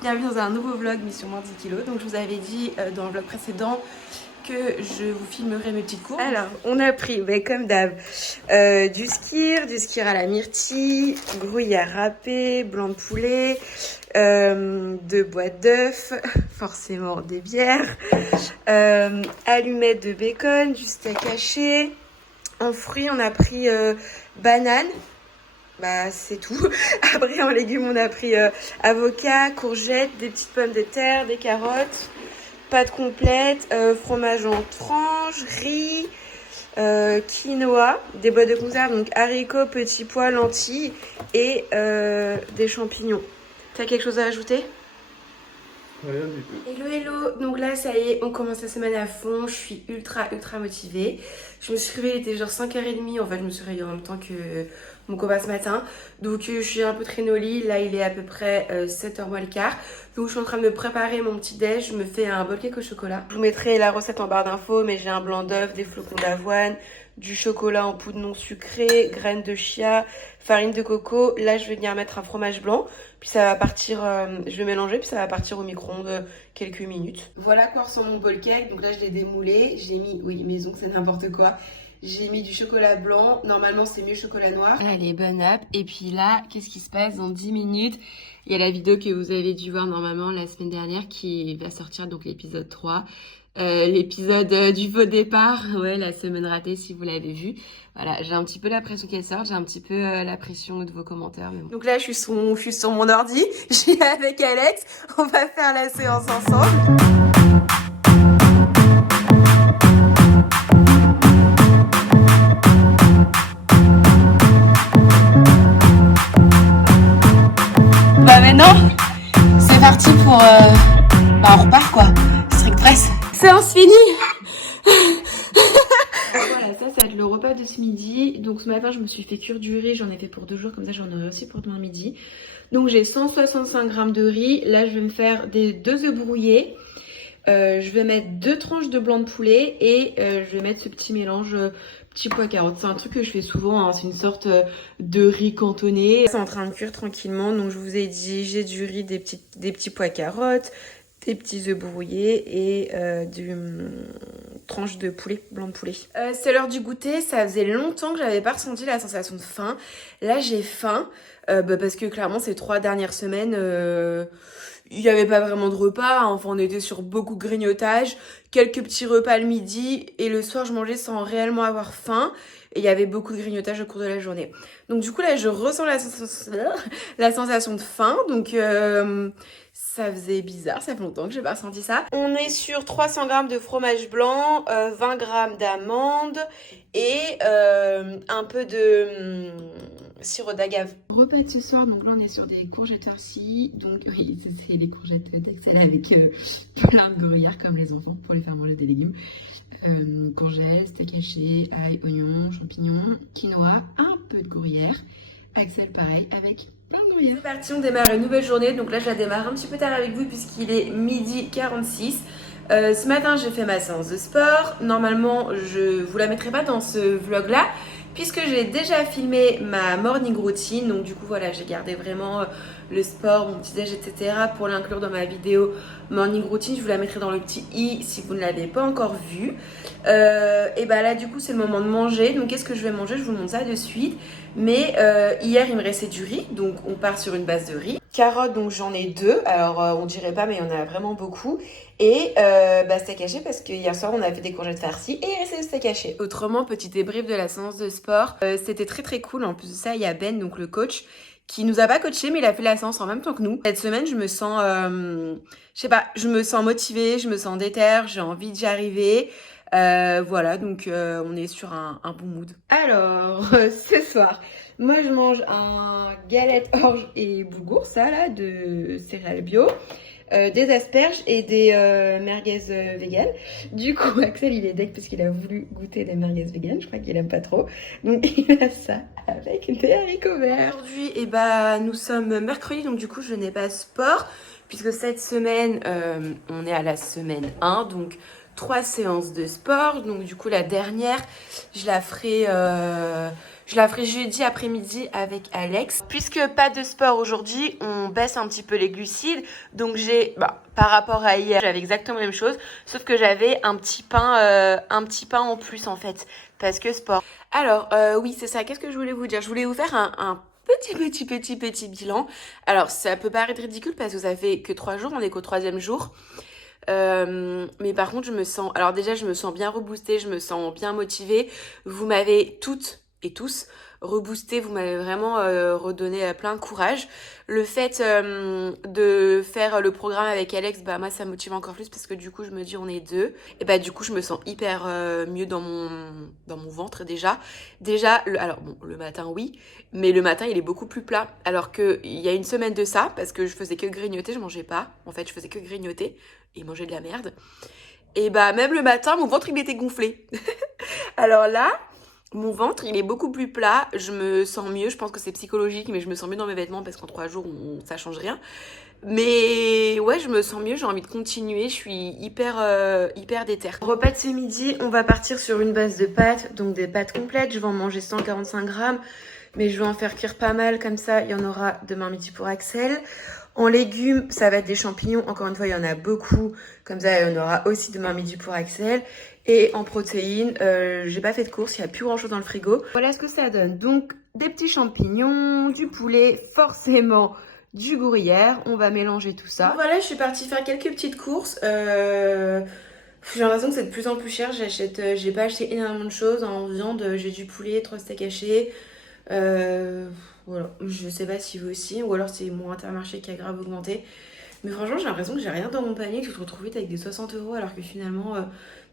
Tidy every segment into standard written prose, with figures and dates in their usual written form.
Bienvenue dans un nouveau vlog Mission moins 10 kilos. Donc je vous avais dit dans le vlog précédent que je vous filmerai mes petites courses. Alors on a pris, comme d'hab, du skir à la myrtille, gruyère râpée, blanc de poulet, 2 boîtes d'œufs, forcément des bières, allumettes de bacon, du steak haché. En fruits on a pris banane. Bah c'est tout. Après en légumes on a pris avocat, courgettes, des petites pommes de terre, des carottes, pâte complète, fromage en tranches, riz, quinoa, des boîtes de conserve, donc haricots, petits pois, lentilles et des champignons. T'as quelque chose à ajouter ? Rien du tout. Hello, donc là ça y est, on commence la semaine à fond, je suis ultra motivée. Je me suis réveillée, il était genre 5h30, en fait je me suis réveillée en même temps que mon copain ce matin. Donc je suis un peu traînée au lit, là il est à peu près 7h moins le quart. Donc je suis en train de me préparer mon petit déj, je me fais un bol cake au chocolat. Je vous mettrai la recette en barre d'infos, mais j'ai un blanc d'œuf, des flocons d'avoine, du chocolat en poudre non sucrée, graines de chia, farine de coco. Là je vais venir mettre un fromage blanc. Puis ça va partir, je vais mélanger, puis ça va partir au micro-ondes quelques minutes. Voilà quoi ressemble mon bol cake. Donc là, je l'ai démoulé. J'ai mis, oui, mes ongles, c'est n'importe quoi. J'ai mis du chocolat blanc. Normalement, c'est mieux chocolat noir. Allez, bonne app. Et puis là, qu'est-ce qui se passe dans 10 minutes? Il y a la vidéo que vous avez dû voir normalement la semaine dernière qui va sortir, donc l'épisode 3. L'épisode du faux départ, ouais, la semaine ratée si vous l'avez vu. Voilà, j'ai un petit peu la pression qu'elle sorte, j'ai un petit peu la pression de vos commentaires. Mais bon. Donc là, je suis sur mon ordi, je suis avec Alex, on va faire la séance ensemble. Bah maintenant, c'est parti pour... on repart quoi, strict press. Séance finie. Voilà, ça va être le repas de ce midi. Donc ce matin, je me suis fait cuire du riz. J'en ai fait pour 2 jours, comme ça j'en aurai aussi pour demain midi. Donc j'ai 165 g de riz. Là, je vais me faire des 2 œufs brouillés. Je vais mettre 2 tranches de blanc de poulet et je vais mettre ce petit mélange petit pois carottes. C'est un truc que je fais souvent, hein. C'est une sorte de riz cantonné. C'est en train de cuire tranquillement. Donc je vous ai dit, j'ai du riz, des petits pois carottes, des petits œufs brouillés et du tranche de poulet, blanc de poulet. C'est l'heure du goûter, ça faisait longtemps que j'avais pas ressenti la sensation de faim. Là j'ai faim parce que clairement ces 3 dernières semaines il n'y avait pas vraiment de repas, hein. Enfin on était sur beaucoup de grignotage, quelques petits repas le midi et le soir je mangeais sans réellement avoir faim. Et il y avait beaucoup de grignotage au cours de la journée. Donc du coup là je ressens la sensation de faim. Donc ça faisait bizarre, ça fait longtemps que j'ai pas ressenti ça. On est sur 300 g de fromage blanc, 20 g d'amandes et un peu de sirop d'agave. Repas de ce soir, donc là on est sur des courgettes farcies. Donc oui, c'est les courgettes d'Axel avec plein de gruyère comme les enfants pour les faire manger des légumes. Courgettes, steak haché, ail, oignons, champignons, quinoa, un peu de gruyère. Axel pareil avec plein de gruyère. C'est parti, on démarre une nouvelle journée. Donc là je la démarre un petit peu tard avec vous puisqu'il est 12h46. Ce matin j'ai fait ma séance de sport. Normalement je vous la mettrai pas dans ce vlog là puisque j'ai déjà filmé ma morning routine. Donc du coup voilà, j'ai gardé vraiment le sport, mon petit déj, etc. pour l'inclure dans ma vidéo morning routine. Je vous la mettrai dans le petit i si vous ne l'avez pas encore vue. Et bah là du coup c'est le moment de manger. Donc qu'est-ce que je vais manger? Je vous montre ça de suite. Mais hier il me restait du riz, donc on part sur une base de riz. Carottes, donc j'en ai 2, alors on dirait pas mais il y en a vraiment beaucoup. Et steak haché parce que hier soir on a fait des courgettes farcies et il restait le steak haché. Autrement, petit débrief de la séance de sport, c'était très cool. En plus de ça il y a Ben, donc le coach, qui nous a pas coaché mais il a fait la séance en même temps que nous. Cette semaine je me sens, je sais pas, je me sens motivée, je me sens déterre, j'ai envie d'y arriver. Voilà, donc on est sur un bon mood. Alors, ce soir, moi je mange un galette orge et boulgour, ça là, de céréales bio, des asperges et des merguez vegan. Du coup, Axel il est deck parce qu'il a voulu goûter des merguez vegan, je crois qu'il aime pas trop. Donc il a ça avec des haricots verts. Aujourd'hui, nous sommes mercredi, donc du coup je n'ai pas sport, puisque cette semaine, on est à la semaine 1, donc 3 séances de sport. Donc du coup la dernière je la ferai Je la ferai jeudi après-midi avec Alex. Puisque pas de sport aujourd'hui, on baisse un petit peu les glucides. Donc j'ai, par rapport à hier, j'avais exactement la même chose. Sauf que j'avais un petit pain en plus en fait. Parce que sport. Alors, oui, c'est ça. Qu'est-ce que je voulais vous dire? Je voulais vous faire un petit bilan. Alors, ça peut paraître ridicule parce que ça fait que 3 jours. On est qu'au 3e jour. Mais par contre, je me sens bien reboostée. Je me sens bien motivée. Vous m'avez toutes et tous reboosté, vous m'avez vraiment redonné plein de courage. Le fait de faire le programme avec Alex, moi ça me motive encore plus parce que du coup je me dis on est 2 et du coup je me sens hyper mieux dans mon ventre déjà. Le matin oui, mais le matin il est beaucoup plus plat alors que il y a une semaine de ça parce que je faisais que grignoter, je mangeais pas. En fait, je faisais que grignoter et manger de la merde. Et même le matin mon ventre il était gonflé. Alors là, mon ventre, il est beaucoup plus plat, je me sens mieux, je pense que c'est psychologique, mais je me sens mieux dans mes vêtements parce qu'en 3 jours, ça change rien. Mais ouais, je me sens mieux, j'ai envie de continuer, je suis hyper déter. Repas de ce midi, on va partir sur une base de pâtes, donc des pâtes complètes, je vais en manger 145 grammes, mais je vais en faire cuire pas mal, comme ça, il y en aura demain midi pour Axel. En légumes, ça va être des champignons, encore une fois, il y en a beaucoup, comme ça, il y en aura aussi demain midi pour Axel. Et en protéines, j'ai pas fait de course, il n'y a plus grand chose dans le frigo. Voilà ce que ça donne. Donc, des petits champignons, du poulet, forcément du gruyère. On va mélanger tout ça. Voilà, je suis partie faire quelques petites courses. J'ai l'impression que c'est de plus en plus cher. J'ai pas acheté énormément de choses. En viande, j'ai du poulet, 3 steaks hachés. Voilà, je sais pas si vous aussi. Ou alors c'est mon Intermarché qui a grave augmenté. Mais franchement, j'ai l'impression que j'ai rien dans mon panier, que je te retrouve vite avec des 60 € alors que finalement,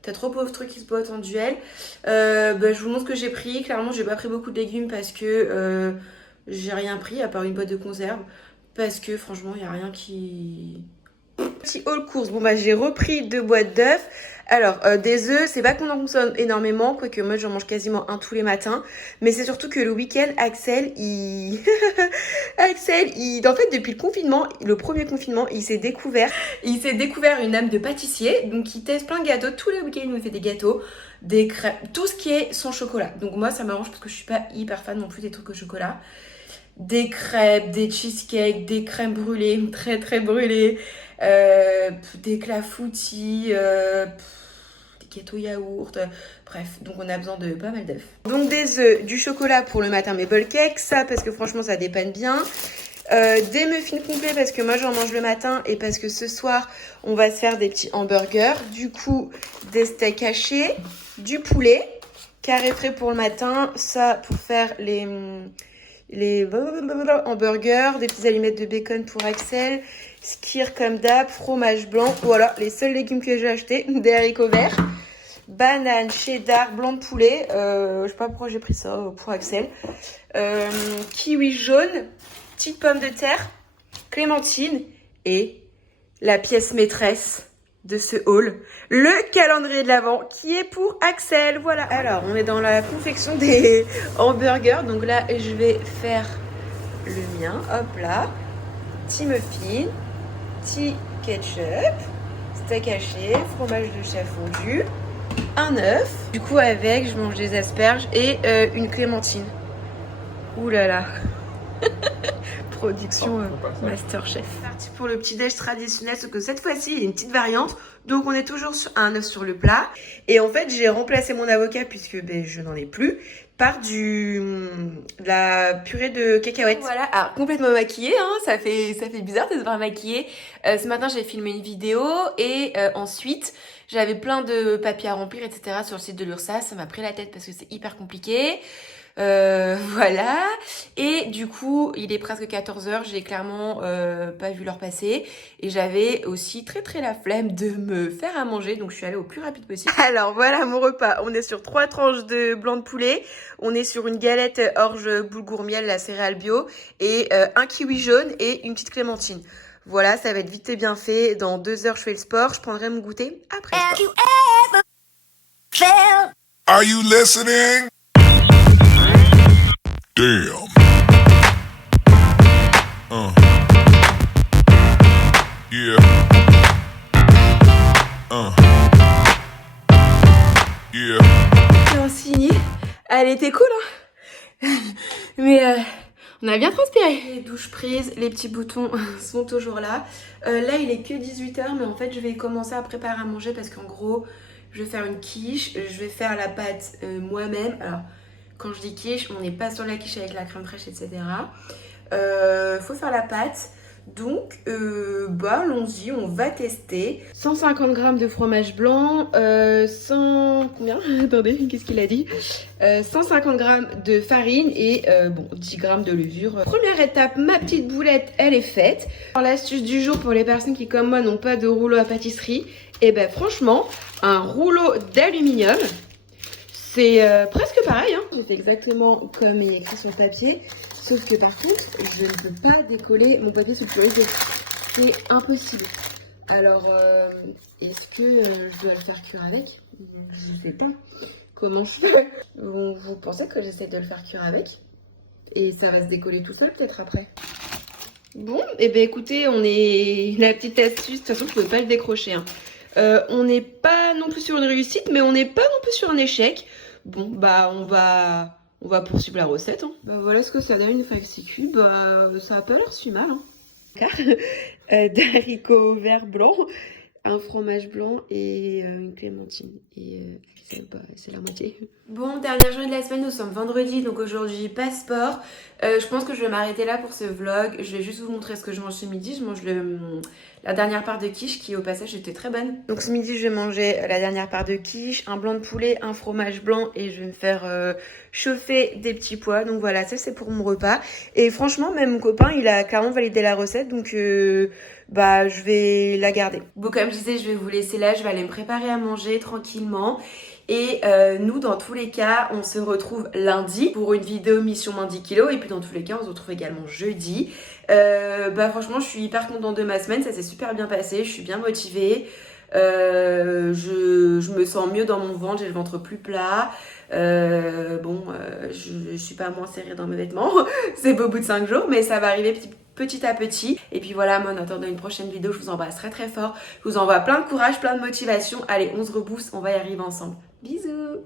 t'as trop pauvres trucs qui se boitent en duel. Je vous montre ce que j'ai pris. Clairement, j'ai pas pris beaucoup de légumes parce que j'ai rien pris à part une boîte de conserve. Parce que franchement, il n'y a rien qui... Petit haul course. J'ai repris 2 boîtes d'œufs. Alors, des œufs, c'est pas qu'on en consomme énormément, quoique moi j'en mange quasiment un tous les matins. Mais c'est surtout que le week-end, Axel, en fait, depuis le confinement, le premier confinement, il s'est découvert une âme de pâtissier. Donc, il teste plein de gâteaux. Tous les week-ends, il me fait des gâteaux, des crêpes, tout ce qui est sans chocolat. Donc, moi, ça m'arrange parce que je suis pas hyper fan non plus des trucs au chocolat. Des crêpes, des cheesecakes, des crèmes brûlées, très très brûlées, des clafoutis, des gâteaux yaourt, bref, donc on a besoin de pas mal d'œufs. Donc des œufs, du chocolat pour le matin, mes bol cakes, ça parce que franchement ça dépanne bien. Des muffins complets parce que moi j'en mange le matin et parce que ce soir on va se faire des petits hamburgers. Du coup, des steaks hachés, du poulet, carré frais pour le matin, ça pour faire les hamburgers, des petites allumettes de bacon pour Axel, skyr comme d'hab, fromage blanc, voilà les seuls légumes que j'ai achetés, des haricots verts, banane, cheddar, blanc de poulet, je sais pas pourquoi j'ai pris ça pour Axel, kiwi jaune, petite pomme de terre, clémentine et la pièce maîtresse de ce haul, le calendrier de l'Avent qui est pour Axel. Voilà. Alors, on est dans la confection des hamburgers. Donc là, je vais faire le mien. Hop là. Petit muffin, petit ketchup, steak haché, fromage de chef fondu, un œuf. Du coup, avec, je mange des asperges et une clémentine. Ouh là là. Production Masterchef. Parti pour le petit déj traditionnel, sauf que cette fois-ci il y a une petite variante. Donc on est toujours sur un œuf sur le plat. Et en fait j'ai remplacé mon avocat puisque je n'en ai plus par de la purée de cacahuètes. Voilà, alors complètement maquillée, hein, ça fait bizarre de se voir maquillée. Ce matin j'ai filmé une vidéo et ensuite j'avais plein de papiers à remplir, etc. sur le site de l'URSSAF. Ça m'a pris la tête parce que c'est hyper compliqué. Voilà, et du coup il est presque 14h, j'ai clairement pas vu l'heure passer et j'avais aussi très la flemme de me faire à manger, donc je suis allée au plus rapide possible. Alors voilà mon repas, on est sur 3 tranches de blanc de poulet, on est sur une galette orge boulgour miel, la céréale bio, et un kiwi jaune et une petite clémentine. Voilà, ça va être vite et bien fait, dans 2 heures je fais le sport, je prendrai mon goûter après le sport. Are you listening? Damn. Yeah. Yeah. Et on signe. Elle était cool, hein? Mais on a bien transpiré. Les douches prises, les petits boutons sont toujours là. Là il est que 18h, mais en fait je vais commencer à préparer à manger parce qu'en gros je vais faire une quiche, je vais faire la pâte moi-même. Alors quand je dis quiche, on n'est pas sur la quiche avec la crème fraîche, etc. Faut faire la pâte. Donc, allons-y, on va tester. 150 g de fromage blanc, 100... Combien? Attendez, qu'est-ce qu'il a dit? 150 g de farine et 10 g de levure. Première étape, ma petite boulette, elle est faite. Alors, l'astuce du jour pour les personnes qui, comme moi, n'ont pas de rouleau à pâtisserie, et ben franchement, un rouleau d'aluminium, c'est presque pareil. Hein. J'ai fait exactement comme il est écrit sur le papier. Sauf que par contre, je ne peux pas décoller mon papier sulfurisé. C'est impossible. Alors, est-ce que je dois le faire cuire avec? Je ne sais pas. Comment je fais? Vous pensez que j'essaie de le faire cuire avec? Et ça va se décoller tout seul peut-être après? Bon, et ben écoutez, on est... La petite astuce, de toute façon, je ne pouvais pas le décrocher. Hein. On n'est pas non plus sur une réussite, mais on n'est pas non plus sur un échec. Bon, bah on va poursuivre la recette. Hein. Bah, voilà ce que ça donne une fajsicule. Bah, ça a pas l'air si mal. Hein. D'haricots verts blancs, un fromage blanc et une clémentine. Et c'est la moitié. Bon, dernière journée de la semaine, nous sommes vendredi, donc aujourd'hui passeport. Je pense que je vais m'arrêter là pour ce vlog. Je vais juste vous montrer ce que je mange ce midi. Je mange la dernière part de quiche qui au passage était très bonne. Donc ce midi je vais manger la dernière part de quiche, un blanc de poulet, un fromage blanc et je vais me faire chauffer des petits pois. Donc voilà, ça c'est pour mon repas. Et franchement même mon copain il a clairement validé la recette donc je vais la garder. Bon comme je disais je vais vous laisser là, je vais aller me préparer à manger tranquillement. Et nous dans tous les cas on se retrouve lundi pour une vidéo mission moins 10 kg et puis dans tous les cas on se retrouve également jeudi. Franchement je suis hyper contente de ma semaine, ça s'est super bien passé, je suis bien motivée, je me sens mieux dans mon ventre, j'ai le ventre plus plat, je suis pas moins serrée dans mes vêtements, c'est beau au bout de 5 jours mais ça va arriver petit à petit. Et puis voilà, moi en attendant une prochaine vidéo, je vous embrasse très très fort. Je vous envoie plein de courage, plein de motivation. Allez, on se rebooste, on va y arriver ensemble. Bisous!